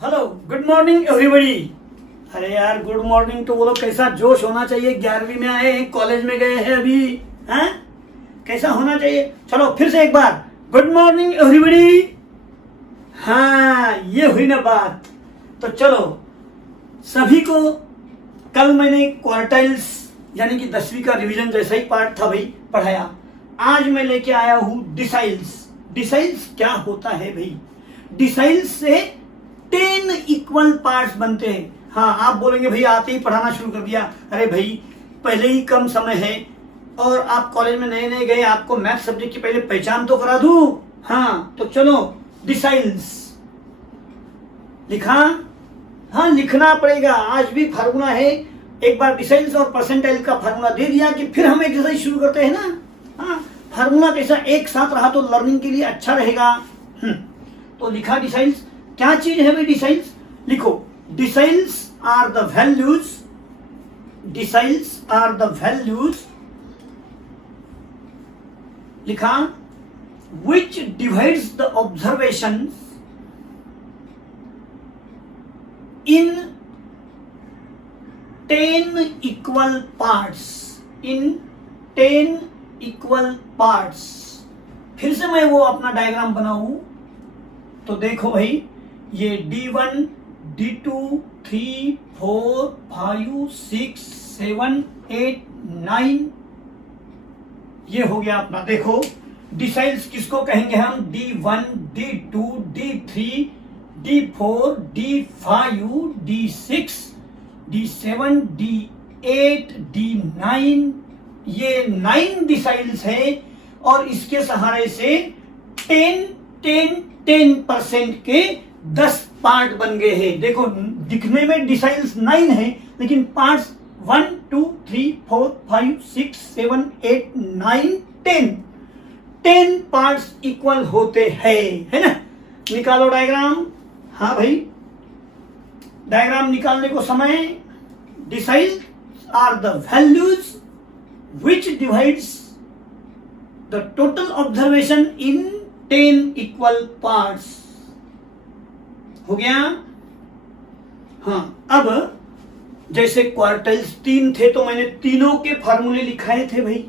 Hello, good morning everybody. अरे यार, good morning तो बोलो, कैसा जोश होना चाहिए। 11वीं में आए हैं, कॉलेज में गए हैं अभी, हैं? कैसा होना चाहिए। चलो फिर से एक बार, गुड मॉर्निंग एवरीबॉडी। हाँ, ये हुई ना बात। तो चलो, सभी को कल मैंने क्वार्टाइल्स यानी कि 10वीं का रिवीजन जैसा ही पार्ट था भाई पढ़ाया। आज मैं लेके आया हूं डिसाइल्स। डिसाइल्स क्या होता है भाई? डिसाइल्स से 10 इक्वल पार्ट्स बनते हैं। हाँ, आप बोलेंगे भाई आते ही पढ़ाना शुरू कर दिया। अरे भाई, पहले ही कम समय है और आप कॉलेज में नए नए गए, आपको मैथ सब्जेक्ट की पहले पहचान तो करा दूं। हाँ तो चलो, डिसाइल्स लिखा। हाँ, लिखना पड़ेगा। आज भी फार्मूला है। एक बार डिसाइल्स और परसेंटाइल का फार्मूला दे दिया कि फिर हम एक्सरसाइज शुरू करते हैं ना। हाँ, फार्मूला कैसा एक साथ रहा तो लर्निंग के लिए अच्छा रहेगा। तो लिखा डिसाइल्स। क्या चीज है भाई डिसाइल्स? लिखो, deciles are the values. Deciles are the values लिखा which divides the observations in 10 equal parts. in 10 equal parts। फिर से मैं वो अपना डायग्राम बनाऊं तो देखो भाई, ये D1, D2, 3, 4, 5, 6, 7, 8, 9 ये हो गया अपना। देखो, डिसाइल्स किसको कहेंगे हम? D1, D2, D3, D4, D5, D6, D7, D8, D9 ये 9 डिसाइल्स है और इसके सहारे से 10% के 10 पार्ट बन गए हैं। देखो, दिखने में डिसाइल्स 9 है लेकिन पार्ट्स 1, 2, 3, 4, 5, 6, 7, 8, 9, 10 पार्ट्स इक्वल होते हैं, है ना। निकालो डायग्राम। हाँ भाई, डायग्राम निकालने को समय। Deciles are the values which divides the total observation in 10 equal parts। हो गया। हाँ, अब जैसे क्वार्टाइल्स 3 थे तो मैंने तीनों के फार्मूले लिखाए थे भाई।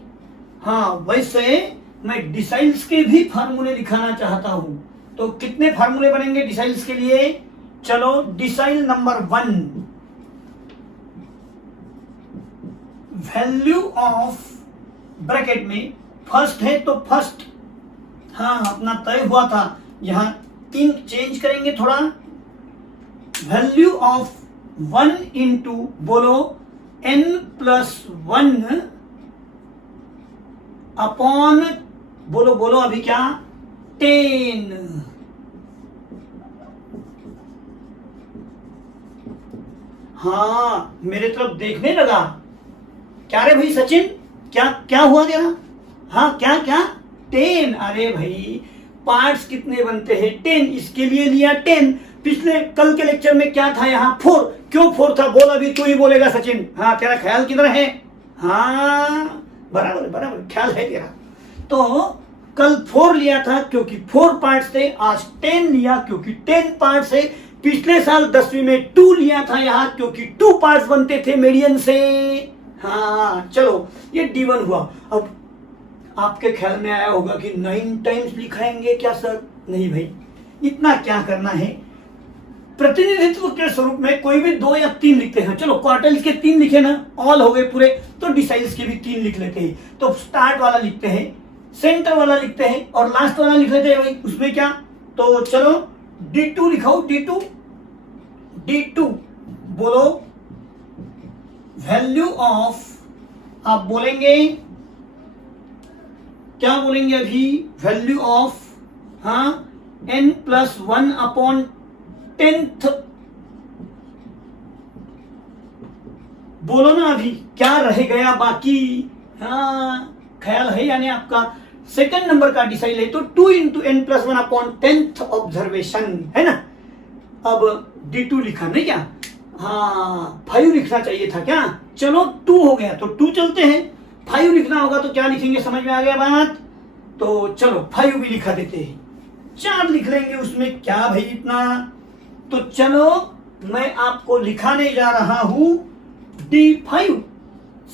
हाँ, वैसे मैं डिसाइल्स के भी फार्मूले लिखाना चाहता हूं। तो कितने फार्मूले बनेंगे डिसाइल्स के लिए? चलो, decile number 1, value of, bracket में फर्स्ट है तो फर्स्ट, हाँ अपना तय हुआ था। यहां 3 चेंज करेंगे थोड़ा। वैल्यू ऑफ 1 इंटू, बोलो, n+1 अपॉन, बोलो अभी क्या, 10। हाँ, मेरे तरफ देखने लगा। क्या रे भाई सचिन, क्या हुआ तेरा? हाँ, क्या 10। अरे भाई, पार्ट्स कितने बनते हैं? 10। इसके लिए लिया 10। पिछले कल के लेक्चर में क्या था यहाँ? 4। क्यों 4 था? बोल, अभी तू ही बोलेगा सचिन। हाँ, तेरा ख्याल किधर है? हाँ, बराबर ख्याल है तेरा। तो कल 4 लिया था क्योंकि 4 पार्ट्स थे। आज 10 लिया क्योंकि 10 पार्ट्स है। पिछले साल 10वीं में 2 लिया था यहाँ क्योंकि 2 पार्ट्स बनते थे मीडियन से। हाँ चलो, ये D1 हुआ। अब आपके ख्याल में आया होगा कि 9 टाइम्स लिखाएंगे क्या सर? नहीं भाई, इतना क्या करना है। प्रतिनिधित्व के स्वरूप में कोई भी 2 या 3 लिखते हैं। चलो, क्वार्टाइल्स के 3 लिखे ना, ऑल हो गए पूरे। तो डिसाइल्स के भी 3 लिख लेते हैं। तो स्टार्ट वाला लिखते हैं, सेंटर वाला लिखते हैं और लास्ट वाला लिख लेते हैं भाई। उसमें क्या? तो चलो, D2 लिखाओ। D2 बोलो, वैल्यू ऑफ, आप बोलेंगे क्या बोलेंगे अभी? वैल्यू ऑफ, हाँ, n+1 अपॉन 10th। बोलो ना अभी, क्या रह गया बाकी? हाँ, ख्याल है यानी आपका सेकंड नंबर का डिसाइल है तो 2 into n+1 upon 10th observation, है ना। अब D2 लिखा नहीं क्या? हाँ, 5 लिखना चाहिए था क्या? चलो, 2 हो गया तो 2 चलते हैं। 5 लिखना होगा तो क्या लिखेंगे? समझ में आ गया बात? तो चलो 5 भी लिखा देते हैं। 4 लिख लेंगे। उसमें क्या भाई इतना? तो चलो मैं आपको लिखाने जा रहा हूं D5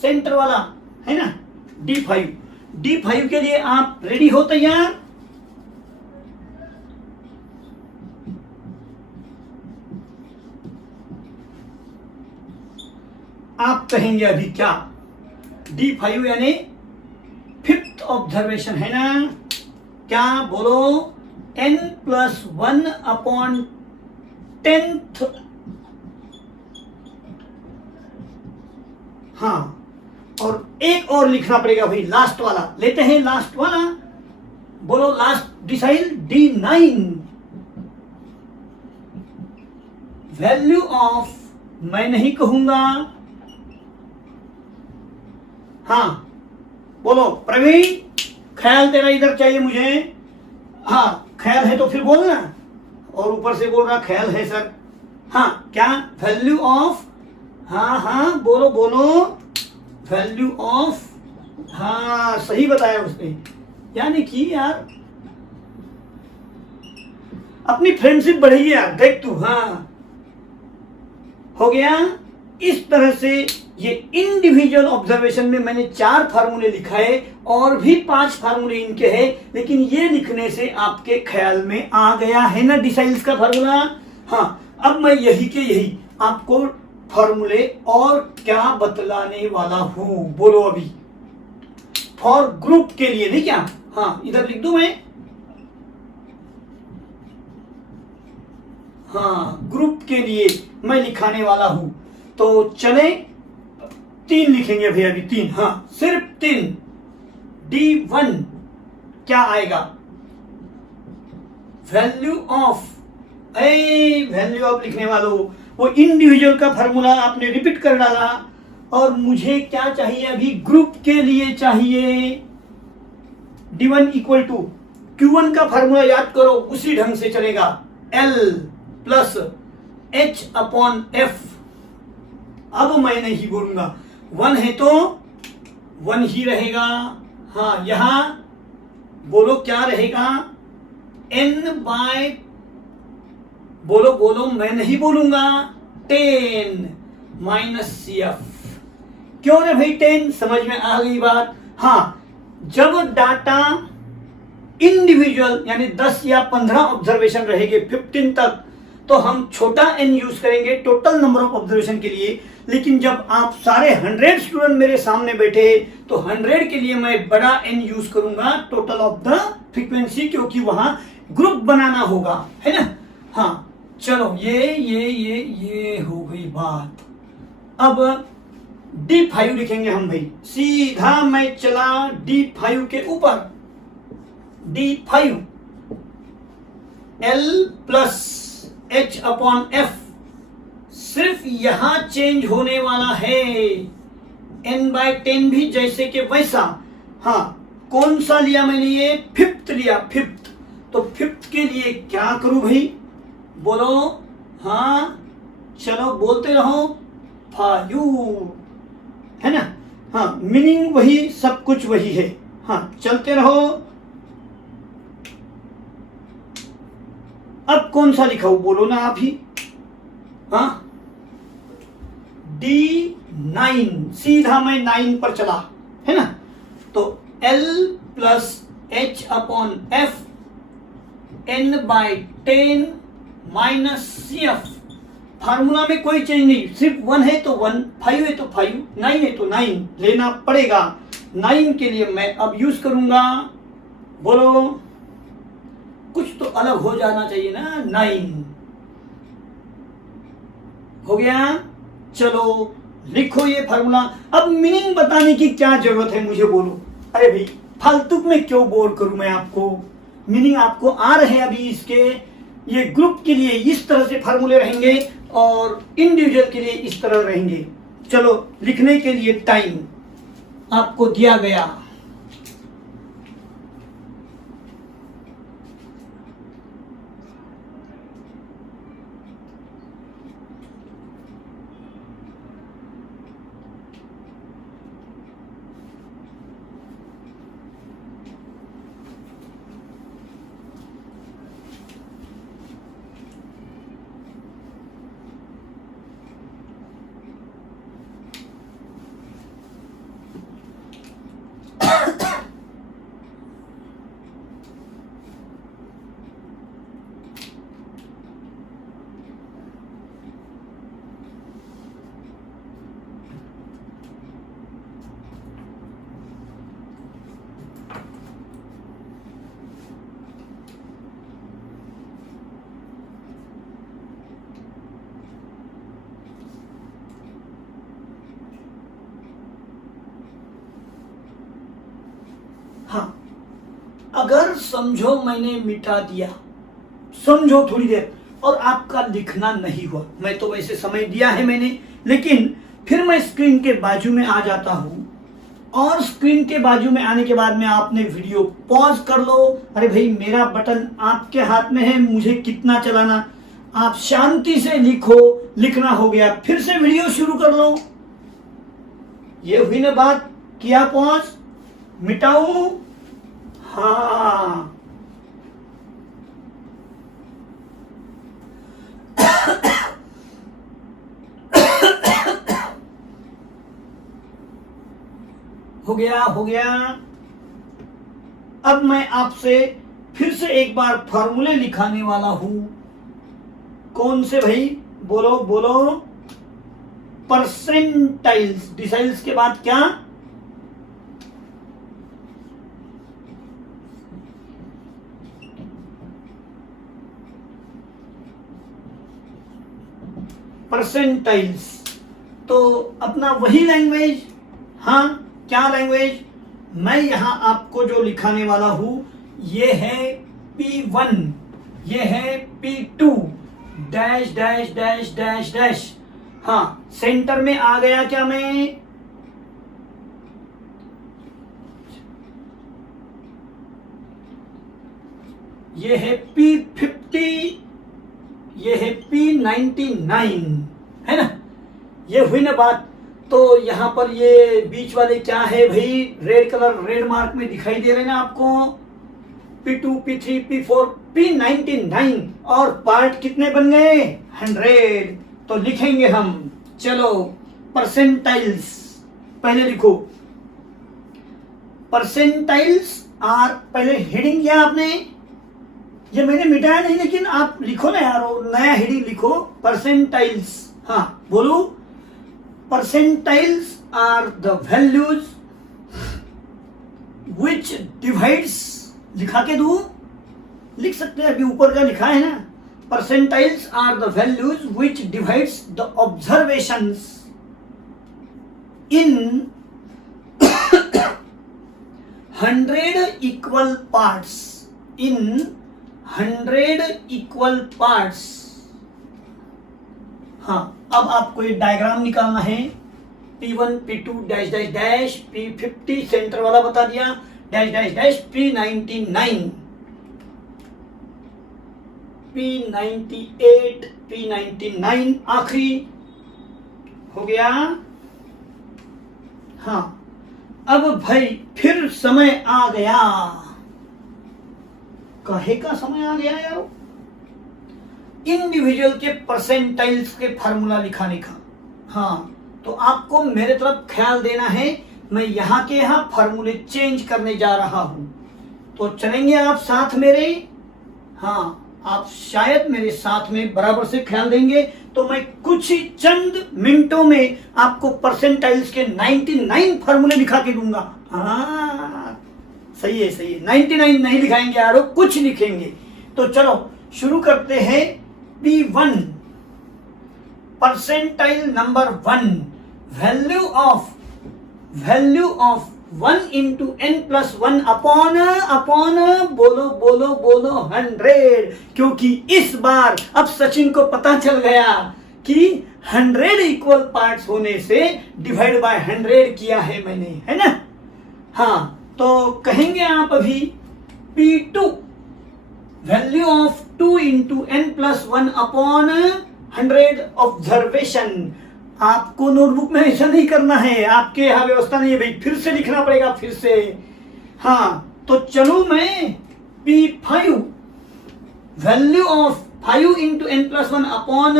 सेंटर वाला, है ना, D5। D5 के लिए आप रेडी हो, तैयार? आप कहेंगे अभी क्या? D5 यानी फिफ्थ ऑब्जर्वेशन, है ना? क्या बोलो? n+1/10th। हाँ, और एक और लिखना पड़ेगा भाई, लास्ट वाला लेते हैं, लास्ट वाला बोलो, last decile D9। Value of, मैं नहीं कहूंगा, हाँ बोलो प्रवीण, ख्याल तेरा इधर चाहिए मुझे। हाँ ख्याल है तो फिर बोलना, और ऊपर से बोल रहा ख्याल है सर। हाँ क्या? वैल्यू ऑफ, हाँ हाँ बोलो बोलो, वैल्यू ऑफ, हाँ सही बताया उसने। यानी कि यार अपनी फ्रेंडशिप बढ़ेगी यार, देख तू। हाँ हो गया। इस तरह से ये इंडिविजुअल ऑब्जर्वेशन में मैंने 4 फार्मूले लिखाए, और भी 5 फार्मूले इनके हैं, लेकिन ये लिखने से आपके ख्याल में आ गया है ना डिसाइल्स का फार्मूला। हाँ, अब मैं यही के यही आपको फार्मूले और क्या बतलाने वाला हूं, बोलो अभी। फॉर ग्रुप के लिए, नहीं क्या? हाँ इधर लिख दूं मैं, हाँ ग्रुप के लिए मैं लिखाने वाला हूं। तो चले 3 लिखेंगे भैया, अभी 3, हाँ सिर्फ 3। D1 क्या आएगा? वैल्यू ऑफ, वैल्यू ऑफ लिखने वालों, वो इंडिविजुअल का फॉर्मूला आपने रिपीट कर डाला, और मुझे क्या चाहिए अभी? ग्रुप के लिए चाहिए D1 इक्वल टू Q1 का फॉर्मूला याद करो, उसी ढंग से चलेगा, L प्लस H/F। अब मैं नहीं बोलूंगा, 1 है तो 1 ही रहेगा। हाँ यहां बोलो क्या रहेगा? N बाय, बोलो बोलो, मैं नहीं बोलूंगा, 10 माइनस CF। क्यों रे भाई 10? समझ में आ गई बात? हाँ, जब डाटा इंडिविजुअल यानी 10 या 15 ऑब्जर्वेशन रहेंगे 15 तक, तो हम छोटा n यूज करेंगे टोटल नंबर ऑफ ऑब्जर्वेशन के लिए। लेकिन जब आप सारे 100 स्टूडेंट मेरे सामने बैठे, तो 100 के लिए मैं बड़ा n यूज करूंगा, टोटल ऑफ द फ्रीक्वेंसी, क्योंकि वहां ग्रुप बनाना होगा, है ना? हाँ चलो, ये हो गई बात। अब D5 लिखेंगे हम भाई, सीधा मैं चला D5 के ऊपर। D5 L प्लस H/F, सिर्फ यहां चेंज होने वाला है, n/10 भी जैसे कि वैसा। हाँ, कौन सा लिया मैंने? ये 5th लिया, 5th। तो 5th के लिए क्या करूं भाई, बोलो? हाँ चलो बोलते रहो, 5, है ना? हाँ मीनिंग वही, सब कुछ वही है। हाँ चलते रहो। अब कौन सा लिखाऊं, बोलो ना आप ही। हाँ D9, सीधा मैं 9 पर चला, है ना? तो L plus H/F, N/10 minus CF। Formula में कोई चेंज नहीं, सिर्फ 1 है तो 1, 5 है तो 5, 9 है तो 9 लेना पड़ेगा। 9 के लिए मैं अब यूज करूंगा, बोलो, कुछ तो अलग हो जाना चाहिए ना। 9 हो गया। चलो लिखो ये फार्मूला। अब मीनिंग बताने की क्या जरूरत है मुझे, बोलो? अरे भाई फालतू में क्यों बोर करूं मैं आपको, मीनिंग आपको आ रहे हैं अभी इसके। ये ग्रुप के लिए इस तरह से फार्मूले रहेंगे, और इंडिविजुअल के लिए इस तरह रहेंगे। चलो लिखने के लिए टाइम आपको दिया गया। अगर समझो मैंने मिटा दिया, समझो थोड़ी देर, और आपका लिखना नहीं हुआ, मैं तो वैसे समय दिया है मैंने, लेकिन फिर मैं स्क्रीन के बाजू में आ जाता हूं, और स्क्रीन के बाजू में आने के बाद में आपने वीडियो पॉज कर लो। अरे भाई मेरा बटन आपके हाथ में है, मुझे कितना चलाना, आप शांति से लिखो, लिखना हो गया फिर से वीडियो शुरू कर लो। ये हुई ना बात, किया पॉज, मिटाऊं, हाँ हो गया, हो गया। अब मैं आपसे फिर से एक बार फॉर्मूले लिखाने वाला हूं। कौन से भाई, बोलो बोलो। परसेंटाइल्स, डिसाइल्स के बाद क्या, परसेंटाइल्स। तो अपना वही लैंग्वेज, हाँ क्या लैंग्वेज, मैं यहां आपको जो लिखाने वाला हूं ये है P1, ये है P2 dash dash dash dash dash. हाँ सेंटर में आ गया क्या मैं, ये है P50, ये है P99, है ना, ये हुई ना बात। तो यहां पर ये बीच वाले क्या है भाई, रेड कलर, रेड मार्क में दिखाई दे रहे ना आपको, P2 P3 P4 P99, और पार्ट कितने बन गए, 100। तो लिखेंगे हम, चलो परसेंटाइल्स पहले लिखो। परसेंटाइल्स आर, पहले हेडिंग किया आपने, ये मैंने मिटाया नहीं, लेकिन आप लिखो ना यार, नया हेडिंग लिखो, परसेंटाइल्स। हाँ बोलो, percentiles are the values which divides, लिखा के दू, लिख सकते हैं, अभी ऊपर का लिखा है ना। Percentiles are the values which divides the observations in 100 equal parts, in 100 equal parts. हाँ अब आपको ये डायग्राम निकालना है, P1 P2 dash dash dash, P50 centre वाला बता दिया, dash dash dash, P99 P98 P99 आखिरी, हो गया। हाँ अब भाई फिर समय आ गया, कहे का समय आ गया यार, इंडिविजुअल के परसेंटाइल्स के फार्मूला लिखाने का। हाँ तो आपको मेरे तरफ ख्याल देना है, मैं यहाँ के यहाँ फार्मूले चेंज करने जा रहा हूं, तो चलेंगे आप साथ मेरे, हाँ आप शायद मेरे साथ में बराबर से ख्याल देंगे, तो मैं कुछ ही चंद मिनटों में आपको परसेंटाइल्स के 99 फार्मूले लिखा के दूंगा। हाँ सही है, सही है, 99 नहीं लिखाएंगे यारो, कुछ लिखेंगे। तो चलो शुरू करते हैं। P1 percentile number 1, value of 1 into n+1 upon बोलो बोलो बोलो 100, क्योंकि इस बार अब सचिन को पता चल गया कि 100 इक्वल पार्ट्स होने से डिवाइड बाय 100 किया है मैंने, है ना। हाँ तो कहेंगे आप अभी P2 value of 2 into n+1 upon 100 observation. आपको नोटबुक में ऐसा नहीं करना है, आपके यहाँ व्यवस्था नहीं है भाई, फिर से लिखना पड़ेगा फिर से। हाँ तो चलो मैं P5 value of 5 into n+1 upon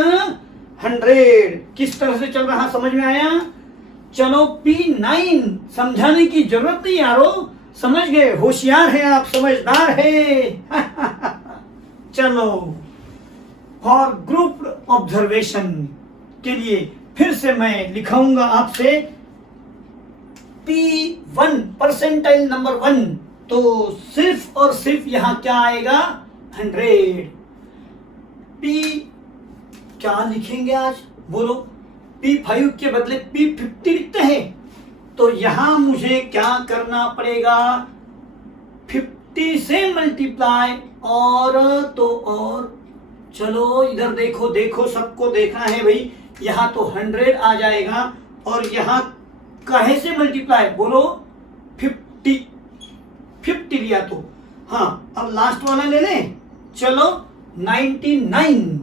100 किस तरह से चल रहा समझ में आया। चलो P9 समझाने की जरूरत नहीं यारो, समझ गए, होशियार है आप, समझदार है। चलो फॉर ग्रुप ऑब्जर्वेशन के लिए फिर से मैं लिखाऊंगा आपसे P1 परसेंटाइल नंबर 1, तो सिर्फ और सिर्फ यहां क्या आएगा 100। P क्या लिखेंगे आज बोलो, P5 के बदले P50 लिखते हैं, तो यहां मुझे क्या करना पड़ेगा, 50 50 से मल्टीप्लाई और तो और, चलो इधर देखो देखो, सबको देखना है भाई। यहां तो 100 आ जाएगा और यहां काहे से मल्टीप्लाई, बोलो 50 लिया तो। हाँ, अब लास्ट वाला ले लें, चलो 99।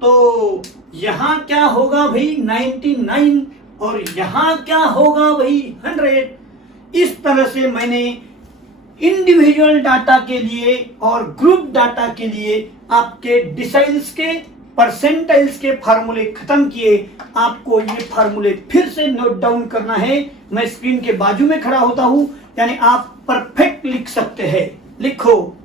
तो यहां क्या होगा भाई 99 और यहां क्या होगा भाई 100। इस तरह से मैंने इंडिविजुअल डाटा के लिए और ग्रुप डाटा के लिए आपके डिसाइल्स के, परसेंटाइल्स के फार्मूले खत्म किए। आपको ये फार्मूले फिर से नोट डाउन करना है। मैं स्क्रीन के बाजू में खड़ा होता हूं, यानी आप परफेक्ट लिख सकते हैं। लिखो,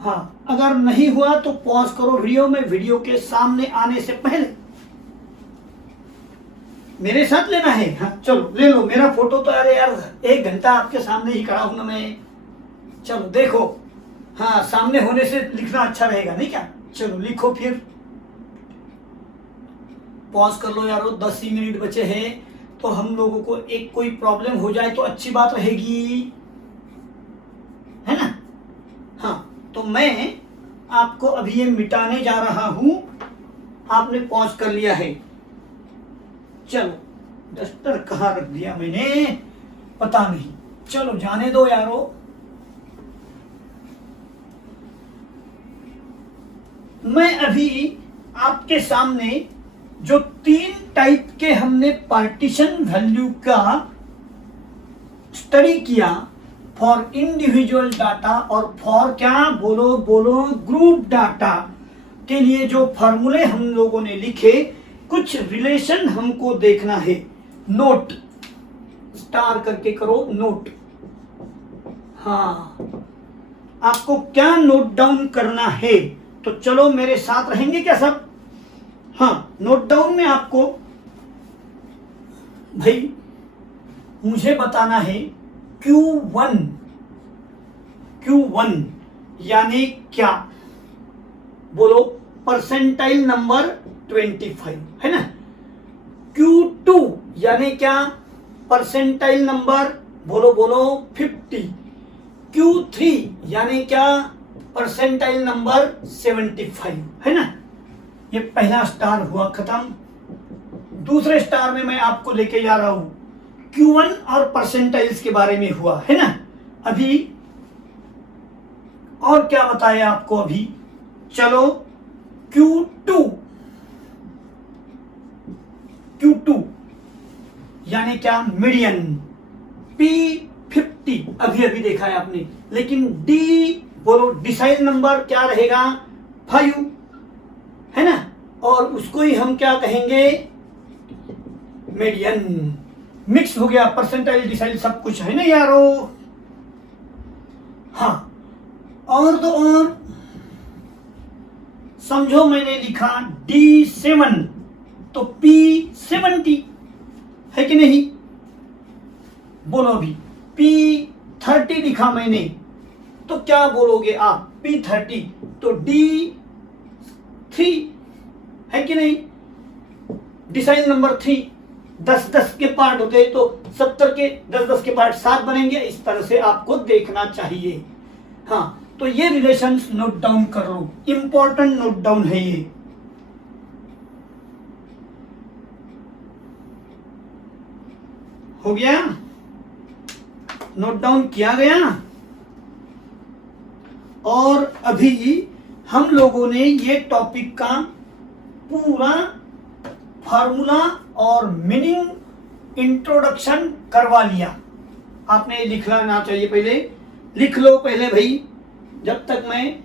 हाँ, अगर नहीं हुआ तो पॉज करो वीडियो में, वीडियो के सामने आने से पहले मेरे साथ लेना है। हाँ चलो ले लो मेरा फोटो। तो अरे यार 1 घंटा आपके सामने ही खड़ा हूं ना मैं। चलो देखो, हाँ सामने होने से लिखना अच्छा रहेगा नहीं क्या। चलो लिखो फिर, पॉज कर लो यारो, 10 ही मिनट बचे हैं। तो हम लोगों को एक कोई प्रॉब्लम हो जाए तो अच्छी बात रहेगी, है ना। हाँ, तो मैं आपको अभी ये मिटाने जा रहा हूं। आपने पॉज कर लिया है। चलो डस्टर कहाँ रख दिया मैंने, पता नहीं। चलो जाने दो यारो। मैं अभी आपके सामने जो 3 टाइप के हमने पार्टीशन वैल्यू का स्टडी किया, फॉर इंडिविजुअल डाटा और फॉर क्या बोलो बोलो ग्रुप डाटा के लिए जो फॉर्मूले हम लोगों ने लिखे, कुछ रिलेशन हमको देखना है। नोट स्टार करके करो नोट। हाँ, आपको क्या नोट डाउन करना है, तो चलो मेरे साथ रहेंगे क्या सब। हाँ, नोट डाउन में आपको भाई मुझे बताना है Q1 यानी क्या, बोलो परसेंटाइल नंबर 25, है ना। Q2 यानी क्या, परसेंटाइल नंबर बोलो बोलो 50। Q3 यानी क्या, परसेंटाइल नंबर 75, है ना। ये पहला स्टार हुआ खत्म। दूसरे स्टार में मैं आपको लेके जा रहा हूं, Q1 और परसेंटाइल्स के बारे में हुआ, है ना। अभी और क्या बताया आपको अभी, चलो Q2 यानी क्या, मीडियन। P50 अभी अभी देखा है आपने, लेकिन D बोलो डिसाइल नंबर क्या रहेगा 5, है ना। और उसको ही हम क्या कहेंगे, मीडियन। मिक्स हो गया परसेंटाइल डिसाइल सब कुछ, है ना यारो। हाँ, और तो और समझो मैंने लिखा D7 तो P70 है कि नहीं, बोलो अभी। P30 लिखा मैंने तो क्या बोलोगे आप, P30 तो D3 है कि नहीं, डिसाइल नंबर 3। 10-10 के पार्ट होते हैं तो 70 के 10-10 के पार्ट 7 बनेंगे। इस तरह से आपको देखना चाहिए। हाँ, तो ये रिलेशंस नोट डाउन कर लो, इंपॉर्टेंट नोट डाउन है ये। हो गया, नोट डाउन किया गया। और अभी हम लोगों ने ये टॉपिक का पूरा फार्मूला और मीनिंग इंट्रोडक्शन करवा लिया। आपने लिख लेना चाहिए, पहले लिख लो पहले भाई, जब तक मैं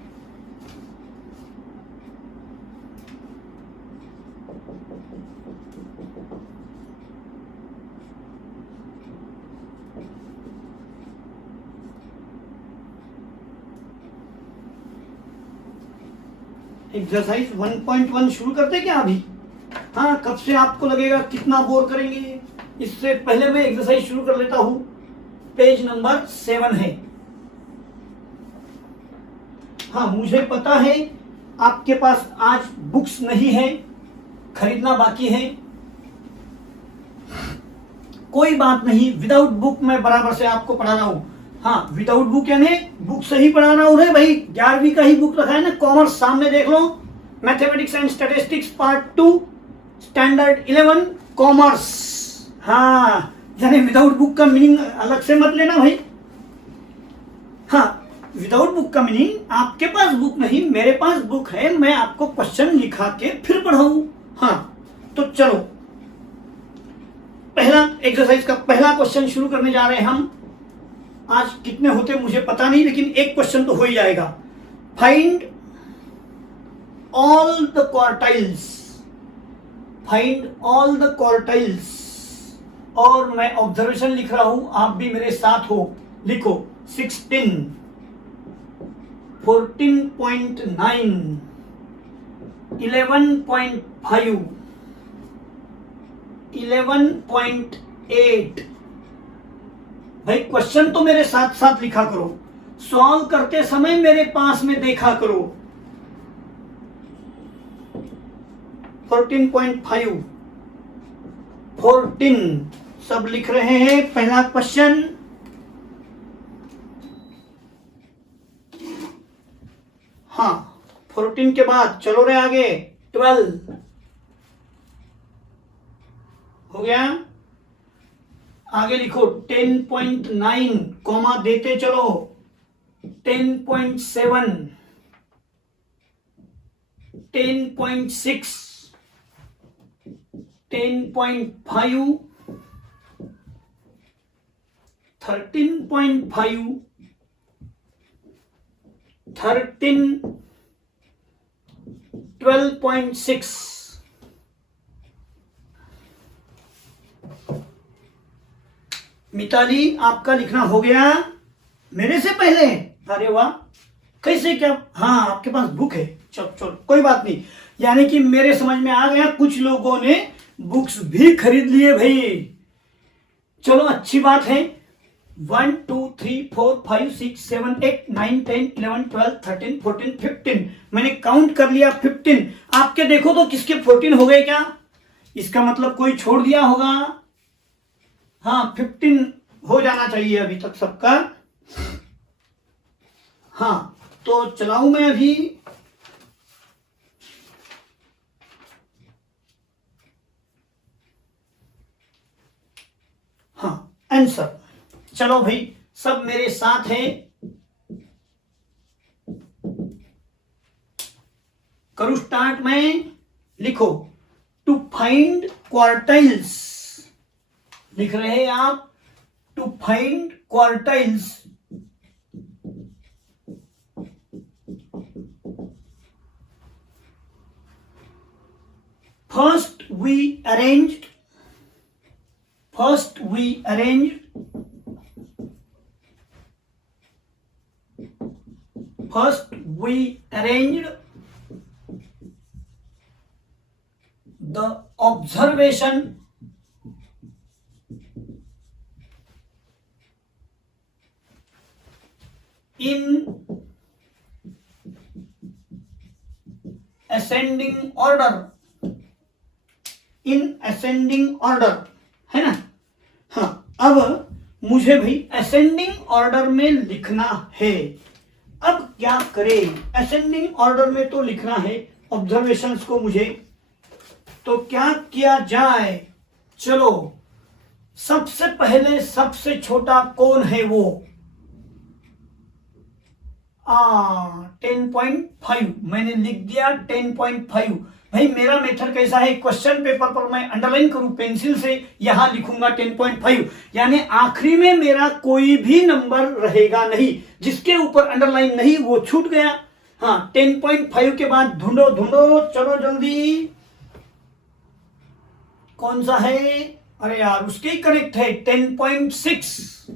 एक्सरसाइज 1.1 शुरू करते क्या अभी? हाँ, कब से आपको लगेगा कितना बोर करेंगे? इससे पहले मैं एक्सरसाइज शुरू कर लेता हूं। पेज नंबर 7 है। हाँ, मुझे पता है आपके पास आज बुक्स नहीं है, खरीदना बाकी है। कोई बात नहीं, विदाउट बुक मैं बराबर से आपको पढ़ा रहा हूं। हाँ, विदाउट बुक यानी बुक से ही पढ़ा रहा हूं रे भाई। 11वीं का ही बुक रखा है ना, कॉमर्स सामने देख लो, mathematics and statistics part 2 standard 11 commerce. हाँ, यानी विदाउट बुक का मीनिंग अलग से मत लेना भाई। हाँ, विदाउट बुक का मीनिंग आपके पास बुक नहीं, मेरे पास बुक है, मैं आपको क्वेश्चन लिखा के फिर पढ़ाऊं। हाँ, तो चलो पहला एक्सरसाइज का पहला क्वेश्चन शुरू करने जा रहे हैं हम। आज कितने होते मुझे पता नहीं, लेकिन एक क्वेश्चन तो हो ही जाएगा। Find all the quartiles, find all the quartiles. और मैं ऑब्जर्वेशन लिख रहा हूं, आप भी मेरे साथ हो, लिखो 16, 14.9, 11.5, 11.8। भाई क्वेश्चन तो मेरे साथ साथ लिखा करो, सॉल्व करते समय मेरे पास में देखा करो। 14.5, 14 सब लिख रहे हैं। पहला क्वेश्चन, हाँ 14 के बाद चलो रे आगे 12 हो गया। आगे लिखो 10.9, कॉमा देते चलो 10.7, 10.6, 10.5, 13.5, 13, 12.6। मिताली, आपका लिखना हो गया मेरे से पहले? अरे वाह, कैसे क्या? हाँ, आपके पास बुक है, चलो चलो कोई बात नहीं। यानी कि मेरे समझ में आ गया, कुछ लोगों ने बुक्स भी खरीद लिए भाई। चलो अच्छी बात है। 1 2 3 4 5 6 7 8 9 10 11 12 13 14 15 मैंने काउंट कर लिया 15। आपके देखो तो किसके 14 हो गए क्या? इसका मतलब कोई छोड़ दिया होगा। हाँ, 15 हो जाना चाहिए अभी तक सबका। हाँ, तो चलाऊं मैं अभी। हाँ, आंसर। चलो भाई, सब मेरे साथ हैं। करूं स्टार्ट में? लिखो टू फाइंड क्वार्टाइल्स, लिख रहे हैं आप? To find quartiles, first we arranged the observation in ascending order, in ascending order, है ना? हाँ, अब मुझे भाई असेंडिंग ऑर्डर में लिखना है। अब क्या करें? असेंडिंग ऑर्डर में तो लिखना है ऑब्जर्वेशंस को मुझे, तो क्या किया जाए? चलो सबसे पहले सबसे छोटा कौन है वो? 10.5 मैंने लिख दिया 10.5। भाई मेरा मेथड कैसा है, क्वेश्चन पेपर पर मैं अंडरलाइन करूं पेंसिल से, यहां लिखूंगा 10.5, यानी आखिरी में मेरा कोई भी नंबर रहेगा नहीं, जिसके ऊपर अंडरलाइन नहीं वो छूट गया। हाँ 10.5 के बाद ढूंढो ढूंढो, चलो जल्दी, कौन सा है? अरे यार उसके ही करेक्ट है 10.6।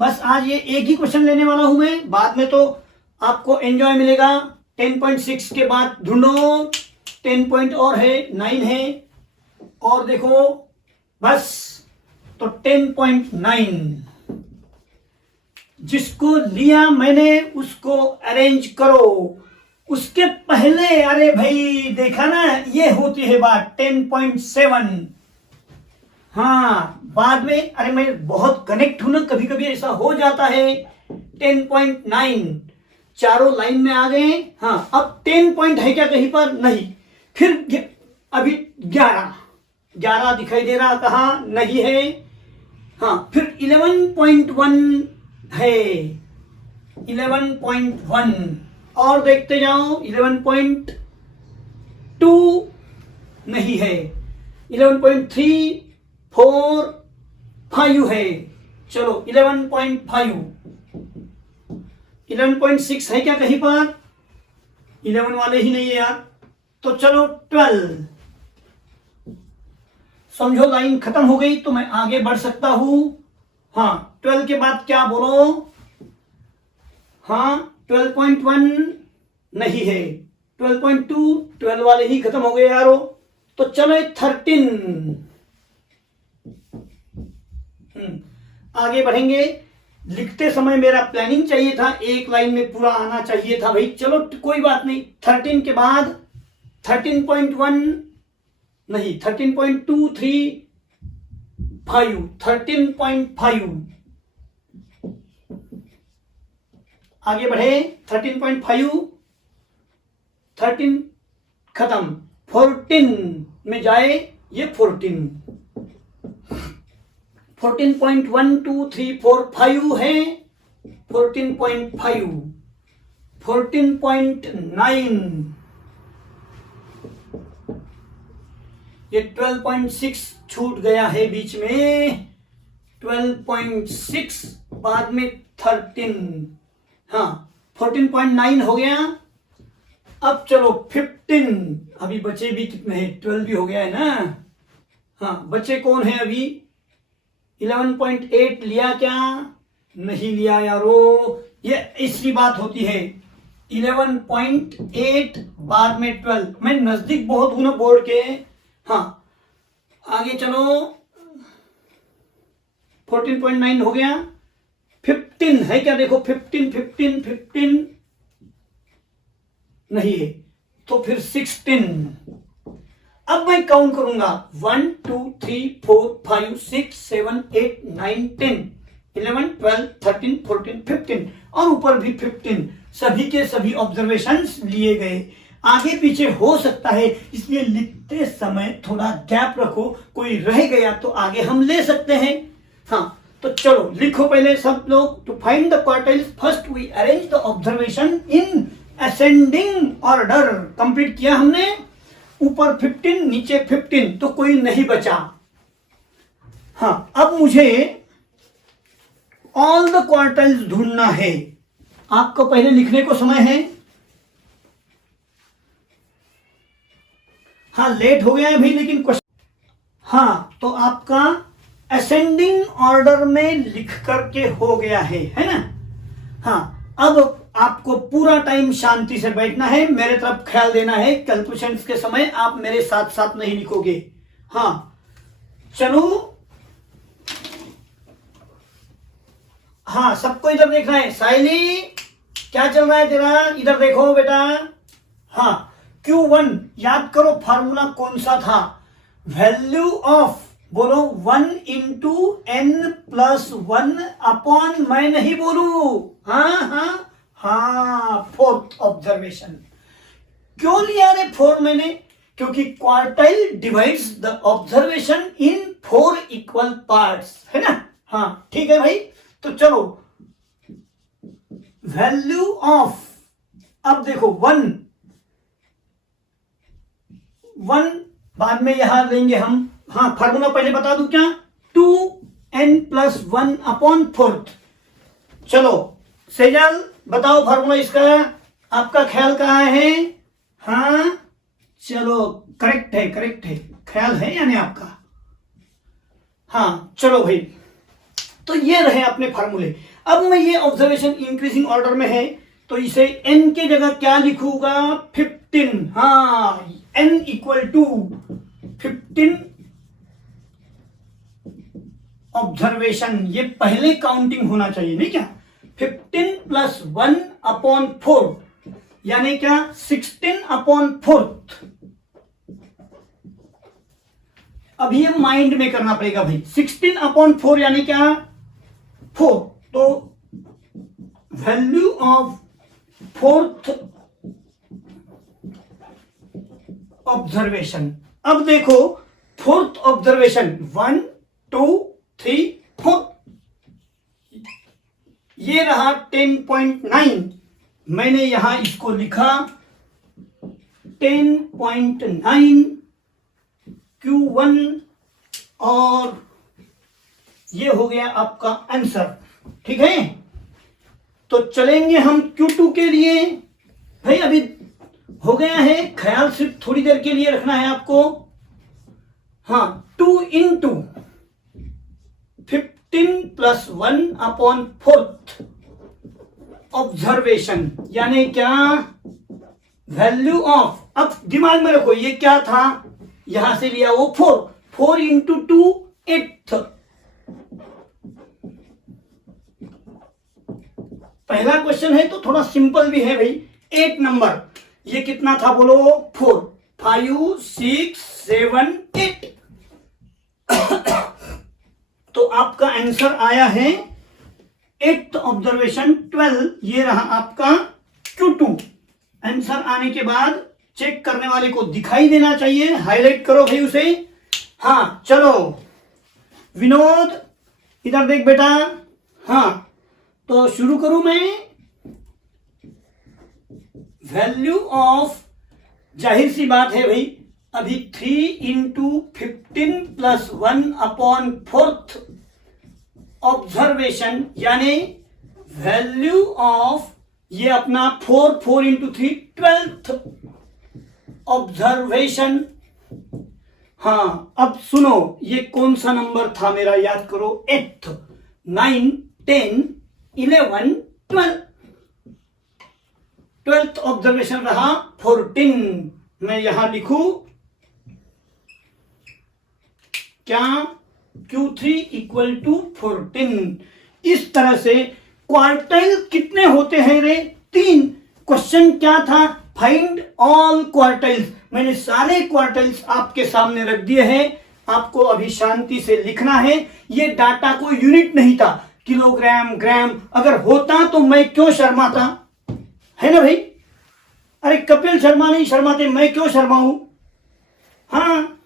बस आज ये एक ही क्वेश्चन लेने वाला हूं मैं, बाद में तो आपको एंजॉय मिलेगा। 10.6 के बाद ढूंढो, 10 पॉइंट और है, 9 है, और देखो बस, तो 10.9 जिसको लिया मैंने उसको अरेंज करो। उसके पहले अरे भाई देखा ना, ये होती है बात 10.7। हाँ बाद में, अरे मैं बहुत कनेक्ट हूं ना, कभी कभी ऐसा हो जाता है। 10.9 चारों लाइन में आ गए। हाँ अब 10 पॉइंट है क्या कहीं पर? नहीं। फिर अभी 11 दिखाई दे रहा, कहा नहीं है। हाँ फिर 11.1 है, 11.1 और देखते जाओ, 11.2 नहीं है, 11.3, 4, 5 है, चलो 11.5, 11.6 है क्या कहीं पर? 11 वाले ही नहीं है यार, तो चलो 12। समझो लाइन खत्म हो गई तो मैं आगे बढ़ सकता हूं। हाँ 12 के बाद क्या बोलो? हाँ 12.1 नहीं है, 12.2, 12 वाले ही खत्म हो गए यारो, तो चलो 13। आगे बढ़ेंगे। लिखते समय मेरा प्लानिंग चाहिए था, एक लाइन में पूरा आना चाहिए था भाई, चलो कोई बात नहीं। 13 के बाद 13.1 नहीं, 13.2, 3, 5, 13.5 आगे बढ़े। 13.5, 13 खत्म, 14 में जाए, ये 14, 14.1, 2, 3, 4, 5 है, 14.5, 14.9, ये 12.6 छूट गया है बीच में, 12.6 बाद में 13, हाँ 14.9 हो गया। अब चलो 15, अभी बचे भी कितने हैं? 12 भी हो गया है ना। हाँ बचे कौन है अभी? 11.8 लिया क्या? नहीं लिया यारो, ये इसकी बात होती है। 11.8 बाद में 12, मैं नजदीक बहुत हूं ना बोर्ड के। हाँ आगे चलो, 14.9 हो गया, 15 है क्या? देखो 15 नहीं है, तो फिर 16। अब मैं काउंट करूंगा 1, 2, 3, 4, 5, 6, 7, 8, 9, 10, 11, 12, 13, 14, 15 और ऊपर भी 15। सभी के सभी ऑब्जर्वेशंस लिए गए। आगे पीछे हो सकता है, इसलिए लिखते समय थोड़ा गैप रखो, कोई रह गया तो आगे हम ले सकते हैं। हाँ तो चलो लिखो पहले सब लोग। To find the quartiles first we arrange the observation in ascending order. Complete किया हमने, ऊपर 15 नीचे 15, तो कोई नहीं बचा। हाँ अब मुझे ऑल द क्वार्टाइल्स ढूंढना है। आपको पहले लिखने को समय है। हाँ लेट हो गया है भाई, लेकिन क्वेश्चन, हाँ तो आपका असेंडिंग ऑर्डर में लिख करके हो गया है ना। हाँ अब आपको पूरा टाइम शांति से बैठना है, मेरे तरफ ख्याल देना है। कैलकुलेशंस के समय आप मेरे साथ साथ नहीं लिखोगे। हाँ चलो, हाँ सबको इधर देखना है। साइली क्या चल रहा है तेरा? इधर देखो बेटा। हाँ Q1 याद करो, फार्मूला कौन सा था? वैल्यू ऑफ, बोलो 1 इंटू n प्लस 1 अपॉन, मैं नहीं बोलू। हाँ फोर्थ ऑब्जर्वेशन। क्यों लिया रे 4 मैंने? क्योंकि quartile divides the observation in 4 equal parts, है ना। हाँ ठीक है भाई। तो चलो वैल्यू ऑफ, अब देखो 1 बाद में यहां लेंगे हम। हाँ फार्मूला पहले बता दूं क्या, 2n+1/4। चलो सेजल बताओ फार्मूला इसका, आपका ख्याल कहाँ है। हाँ चलो करेक्ट है, ख्याल है यानी आपका। हाँ चलो भाई, तो ये रहे अपने फार्मूले। अब मैं ये ऑब्जर्वेशन इंक्रीजिंग ऑर्डर में है, तो इसे n के जगह क्या लिखूंगा, 15। हाँ n = 15 ऑब्जर्वेशन, ये पहले काउंटिंग होना चाहिए नहीं क्या। 15 + 1/4 यानी क्या, 16/4। अब ये माइंड में करना पड़ेगा भाई। 16/4 यानी क्या, 4। तो वैल्यू ऑफ 4th ऑब्जर्वेशन, अब देखो 4th ऑब्जर्वेशन 1 2 3 4, ये रहा 10.9। मैंने यहां इसको लिखा 10.9 Q1 और ये हो गया आपका आंसर, ठीक है। तो चलेंगे हम Q2 के लिए। भाई अभी हो गया है, ख्याल सिर्फ थोड़ी देर के लिए रखना है आपको। हाँ 2 × 15 + 1/4 ऑब्जर्वेशन यानी क्या, वैल्यू ऑफ। अब दिमाग में रखो ये क्या था, यहां से लिया वो 4 × 2 8। पहला क्वेश्चन है तो थोड़ा सिंपल भी है भाई। 8 नंबर, ये कितना था बोलो, 4 5 6 7 8। तो आपका आंसर आया है 8th ऑब्जर्वेशन 12। ये रहा आपका Q2। आंसर आने के बाद चेक करने वाले को दिखाई देना चाहिए, हाईलाइट करो भाई उसे। हाँ चलो विनोद इधर देख बेटा। हाँ तो शुरू करूं मैं। वैल्यू ऑफ, जाहिर सी बात है भाई, अभी 3 × 15 + 1/4 ऑब्जर्वेशन यानी वैल्यू ऑफ, ये अपना 4 × 3 12th ऑब्जर्वेशन। हाँ अब सुनो, ये कौन सा नंबर था मेरा, याद करो। 8th 9 10 11 12, 12th ऑब्जर्वेशन रहा 14। मैं यहां लिखूं क्या, Q3 = 14। इस तरह से क्वार्टाइल कितने होते हैं रे, 3। क्वेश्चन क्या था, फाइंड ऑल क्वार्टाइल्स। मैंने सारे क्वार्टाइल्स आपके सामने रख दिए हैं, आपको अभी शांति से लिखना है। ये डाटा को यूनिट नहीं था, किलोग्राम ग्राम, अगर होता तो मैं क्यों शर्माता, है ना भाई। अरे कपिल शर्मा नहीं शर्माते, मैं क्यों शर्माऊं। हाँ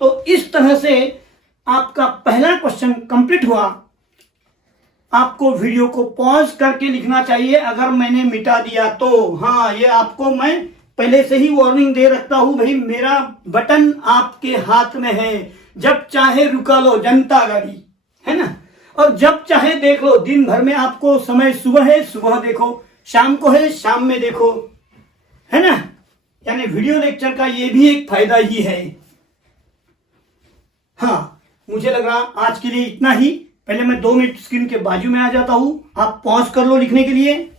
तो इस तरह से आपका पहला क्वेश्चन कंप्लीट हुआ। आपको वीडियो को पॉज करके लिखना चाहिए अगर मैंने मिटा दिया तो। हाँ ये आपको मैं पहले से ही वार्निंग दे रखता हूं भाई, मेरा बटन आपके हाथ में है, जब चाहे रुका लो जनता गाड़ी, है ना। और जब चाहे देख लो, दिन भर में आपको समय सुबह है सुबह देखो, शाम को है शाम में देखो, है ना। यानी वीडियो लेक्चर का ये भी एक फायदा ही है। हाँ मुझे लग रहा आज के लिए इतना ही। पहले मैं 2 मिनट स्क्रीन के बाजू में आ जाता हूं, आप पॉज कर लो लिखने के लिए।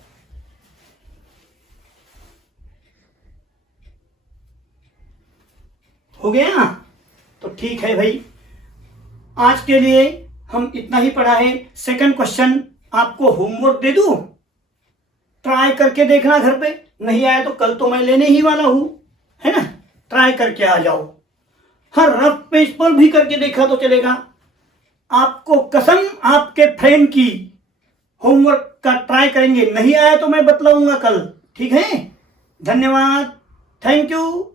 हो गया तो ठीक है भाई, आज के लिए हम इतना ही पढ़ा है। सेकंड क्वेश्चन आपको होमवर्क दे दूं, ट्राई करके देखना घर पे, नहीं आया तो कल तो मैं लेने ही वाला हूं, है ना। ट्राई करके आ जाओ, हर रफ पेज पर भी करके देखा तो चलेगा। आपको कसम आपके फ्रेंड की, होमवर्क का ट्राई करेंगे, नहीं आया तो मैं बतलाऊंगा कल, ठीक है। धन्यवाद, थैंक यू।